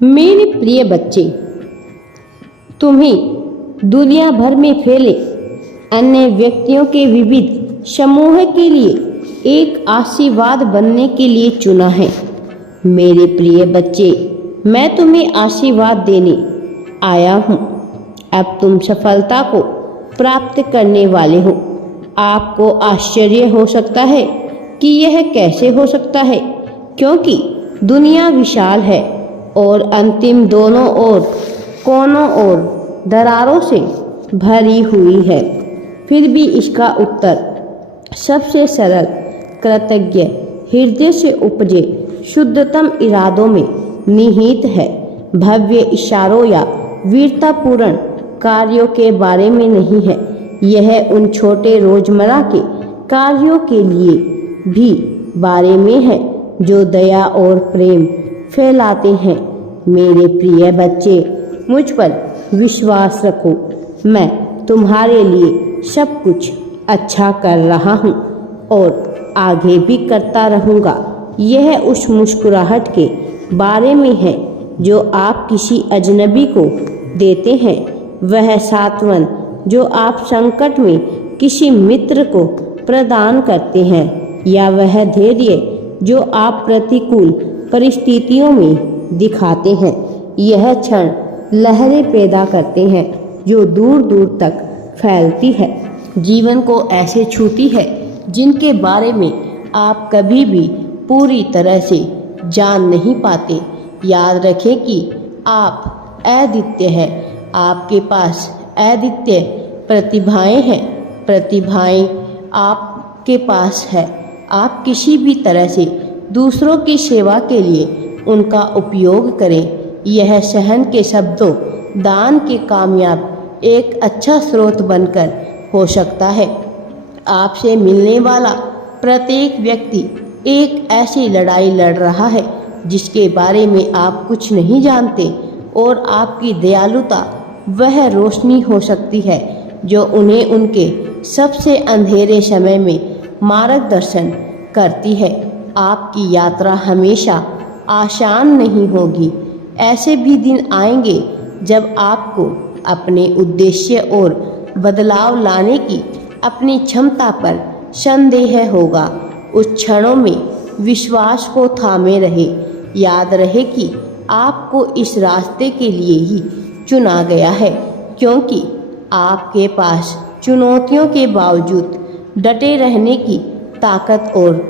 मेरे प्रिय बच्चे, तुम्हें दुनिया भर में फैले अन्य व्यक्तियों के विविध समूह के लिए एक आशीर्वाद बनने के लिए चुना है। मेरे प्रिय बच्चे, मैं तुम्हें आशीर्वाद देने आया हूँ। अब तुम सफलता को प्राप्त करने वाले हो। आपको आश्चर्य हो सकता है कि यह कैसे हो सकता है, क्योंकि दुनिया विशाल है और अंतिम दोनों ओर कोनों और दरारों से भरी हुई है। फिर भी इसका उत्तर सबसे सरल, कृतज्ञ हृदय से उपजे शुद्धतम इरादों में निहित है। भव्य इशारों या वीरतापूर्ण कार्यों के बारे में नहीं है। यह उन छोटे रोजमर्रा के कार्यों के लिए भी बारे में है जो दया और प्रेम फैलाते हैं। मेरे प्रिय बच्चे, मुझ पर विश्वास रखो। मैं तुम्हारे लिए सब कुछ अच्छा कर रहा हूँ और आगे भी करता रहूँगा। यह उस मुस्कुराहट के बारे में है जो आप किसी अजनबी को देते हैं, वह सांत्वना जो आप संकट में किसी मित्र को प्रदान करते हैं, या वह धैर्य जो आप प्रतिकूल परिस्थितियों में दिखाते हैं। यह क्षण लहरें पैदा करते हैं जो दूर दूर तक फैलती है, जीवन को ऐसे छूती है जिनके बारे में आप कभी भी पूरी तरह से जान नहीं पाते। याद रखें कि आप अद्वितीय हैं। आपके पास अद्वितीय प्रतिभाएं हैं। प्रतिभाएं आपके पास है। आप किसी भी तरह से दूसरों की सेवा के लिए उनका उपयोग करें। यह सहन के शब्दों, दान के कामयाब एक अच्छा स्रोत बनकर हो सकता है। आपसे मिलने वाला प्रत्येक व्यक्ति एक ऐसी लड़ाई लड़ रहा है जिसके बारे में आप कुछ नहीं जानते, और आपकी दयालुता वह रोशनी हो सकती है जो उन्हें उनके सबसे अंधेरे समय में मार्गदर्शन करती है। आपकी यात्रा हमेशा आसान नहीं होगी। ऐसे भी दिन आएंगे जब आपको अपने उद्देश्य और बदलाव लाने की अपनी क्षमता पर संदेह होगा। उस क्षणों में विश्वास को थामे रहे। याद रहे कि आपको इस रास्ते के लिए ही चुना गया है, क्योंकि आपके पास चुनौतियों के बावजूद डटे रहने की ताकत और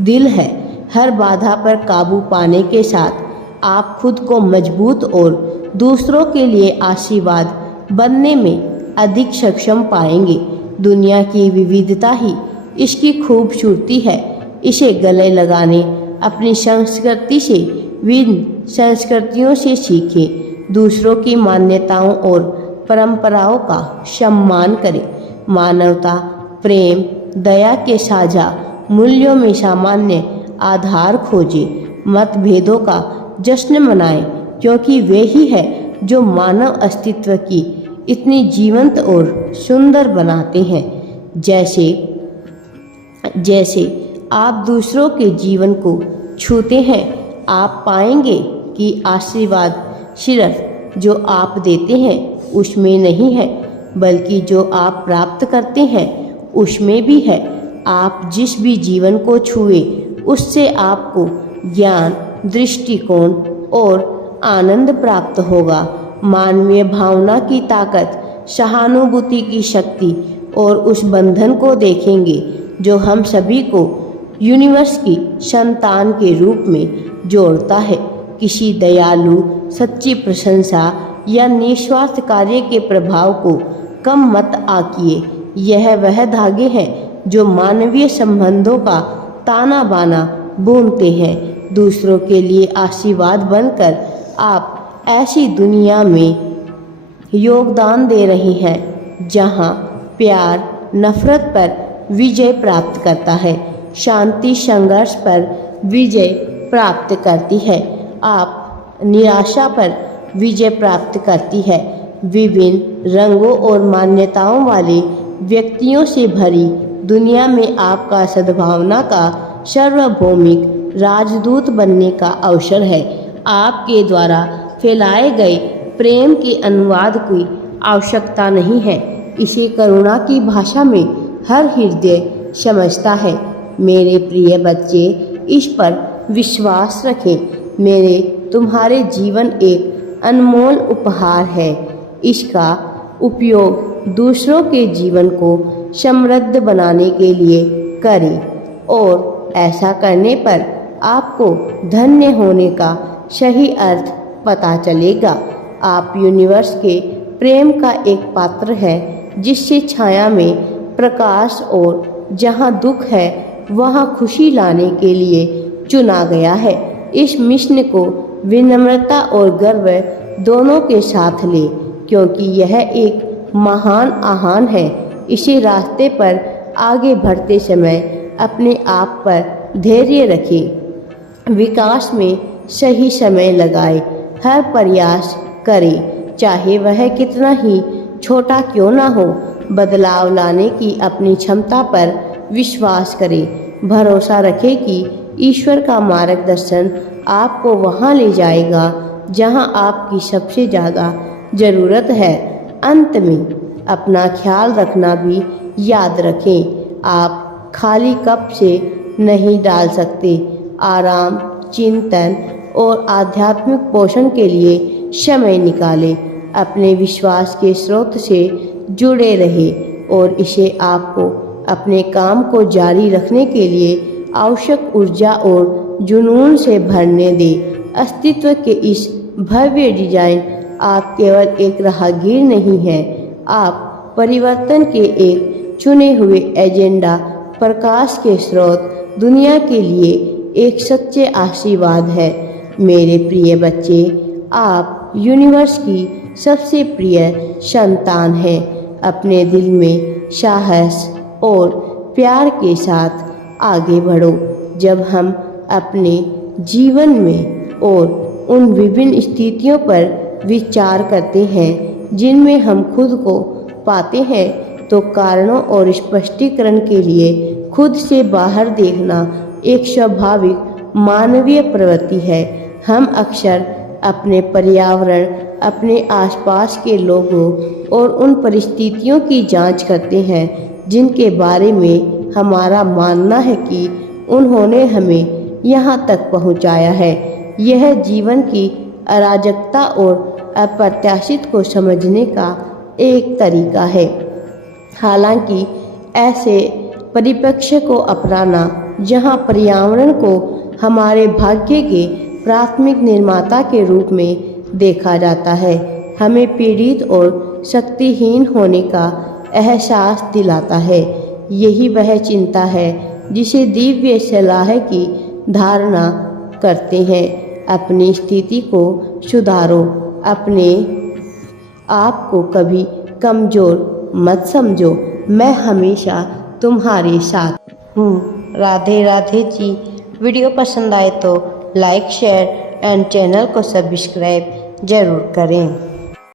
दिल है। हर बाधा पर काबू पाने के साथ आप खुद को मजबूत और दूसरों के लिए आशीर्वाद बनने में अधिक सक्षम पाएंगे। दुनिया की विविधता ही इसकी खूबसूरती है। इसे गले लगाने, अपनी संस्कृति से विभिन्न संस्कृतियों से सीखें। दूसरों की मान्यताओं और परंपराओं का सम्मान करें। मानवता, प्रेम, दया के साझा मूल्यों में सामान्य आधार खोजें। मतभेदों का जश्न मनाएं, क्योंकि वे ही है जो मानव अस्तित्व की इतनी जीवंत और सुंदर बनाते हैं। जैसे जैसे आप दूसरों के जीवन को छूते हैं, आप पाएंगे कि आशीर्वाद सिर्फ जो आप देते हैं उसमें नहीं है, बल्कि जो आप प्राप्त करते हैं उसमें भी है। आप जिस भी जीवन को छुए उससे आपको ज्ञान, दृष्टिकोण और आनंद प्राप्त होगा। मानवीय भावना की ताकत, सहानुभूति की शक्ति और उस बंधन को देखेंगे जो हम सभी को यूनिवर्स की संतान के रूप में जोड़ता है। किसी दयालु, सच्ची प्रशंसा या निस्वार्थ कार्य के प्रभाव को कम मत आंकिए। यह वह धागे हैं जो मानवीय संबंधों का ताना बाना बुनते हैं। दूसरों के लिए आशीर्वाद बनकर आप ऐसी दुनिया में योगदान दे रहे हैं जहां प्यार नफरत पर विजय प्राप्त करता है, शांति संघर्ष पर विजय प्राप्त करती है, आप निराशा पर विजय प्राप्त करती है। विभिन्न रंगों और मान्यताओं वाले व्यक्तियों से भरी दुनिया में आपका सद्भावना का सार्वभौमिक राजदूत बनने का अवसर है। आपके द्वारा फैलाए गए प्रेम के अनुवाद की आवश्यकता नहीं है। इसे करुणा की भाषा में हर हृदय समझता है। मेरे प्रिय बच्चे, इस पर विश्वास रखें। मेरे तुम्हारे जीवन एक अनमोल उपहार है। इसका उपयोग दूसरों के जीवन को समृद्ध बनाने के लिए करें और ऐसा करने पर आपको धन्य होने का सही अर्थ पता चलेगा। आप यूनिवर्स के प्रेम का एक पात्र है, जिससे छाया में प्रकाश और जहाँ दुख है वहाँ खुशी लाने के लिए चुना गया है। इस मिशन को विनम्रता और गर्व दोनों के साथ ले, क्योंकि यह एक महान आह्वान है। इसी रास्ते पर आगे बढ़ते समय अपने आप पर धैर्य रखें, विकास में सही समय लगाए, हर प्रयास करें, चाहे वह कितना ही छोटा क्यों ना हो। बदलाव लाने की अपनी क्षमता पर विश्वास करें। भरोसा रखें कि ईश्वर का मार्गदर्शन आपको वहाँ ले जाएगा जहाँ आपकी सबसे ज़्यादा ज़रूरत है। अंत में अपना ख्याल रखना भी याद रखें। आप खाली कप से नहीं डाल सकते। आराम, चिंतन और आध्यात्मिक पोषण के लिए समय निकालें। अपने विश्वास के स्रोत से जुड़े रहें और इसे आपको अपने काम को जारी रखने के लिए आवश्यक ऊर्जा और जुनून से भरने दें। अस्तित्व के इस भव्य डिजाइन आप केवल एक राहगीर नहीं हैं, आप परिवर्तन के एक चुने हुए एजेंडा, प्रकाश के स्रोत, दुनिया के लिए एक सच्चे आशीर्वाद है। मेरे प्रिय बच्चे, आप यूनिवर्स की सबसे प्रिय संतान हैं। अपने दिल में साहस और प्यार के साथ आगे बढ़ो। जब हम अपने जीवन में और उन विभिन्न स्थितियों पर विचार करते हैं जिनमें हम खुद को पाते हैं, तो कारणों और स्पष्टीकरण के लिए खुद से बाहर देखना एक स्वाभाविक मानवीय प्रवृत्ति है। हम अक्सर अपने पर्यावरण, अपने आसपास के लोगों और उन परिस्थितियों की जांच करते हैं जिनके बारे में हमारा मानना है कि उन्होंने हमें यहाँ तक पहुँचाया है। यह जीवन की अराजकता और अप्रत्याशित को समझने का एक तरीका है। हालांकि ऐसे परिप्रेक्ष्य को अपनाना जहाँ पर्यावरण को हमारे भाग्य के प्राथमिक निर्माता के रूप में देखा जाता है, हमें पीड़ित और शक्तिहीन होने का एहसास दिलाता है। यही वह चिंता है जिसे दिव्य सलाह की धारणा करते हैं। अपनी स्थिति को सुधारो, अपने आप को कभी कमज़ोर मत समझो। मैं हमेशा तुम्हारे साथ हूँ। राधे राधे जी। वीडियो पसंद आए तो लाइक, शेयर एंड चैनल को सब्सक्राइब जरूर करें।